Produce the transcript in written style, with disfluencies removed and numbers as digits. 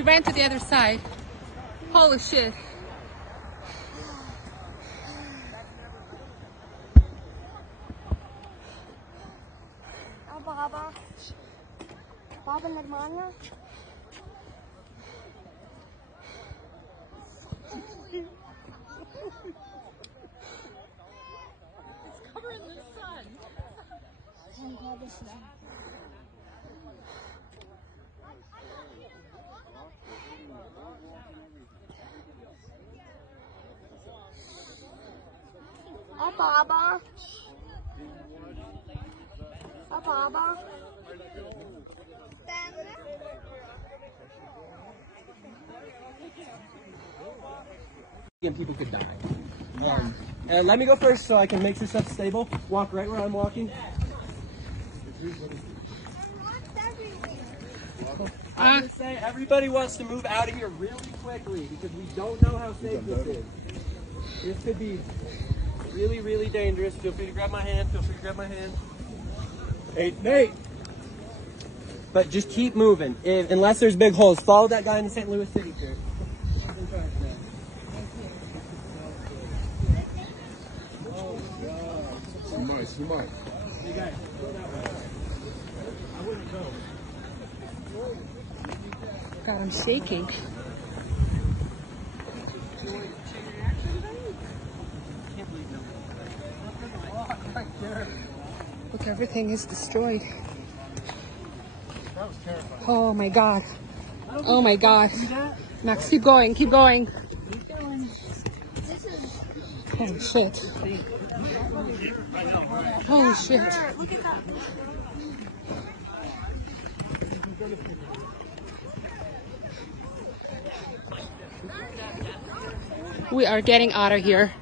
he ran to the other side. Holy shit. Baba Nirmana. It's covered in the sun. Thank God this is Hi, Baba. Hi, Baba. And people could die. And let me go first so I can make sure stuff's stable. Walk right where I'm walking. I'm gonna say everybody wants to move out of here really quickly because we don't know how safe this is. This could be really, really dangerous. Feel free to grab my hand. Feel free to grab my hand. Nate. But just keep moving. Unless there's big holes, follow that guy in the St. Louis City shirt. Smart. Hey guys, go that way. I wouldn't go. God, I'm shaking. Look, everything is destroyed. That was terrifying. Oh my God. Oh my God. Max, keep going, keep going. Holy shit. Holy shit. We are getting out of here.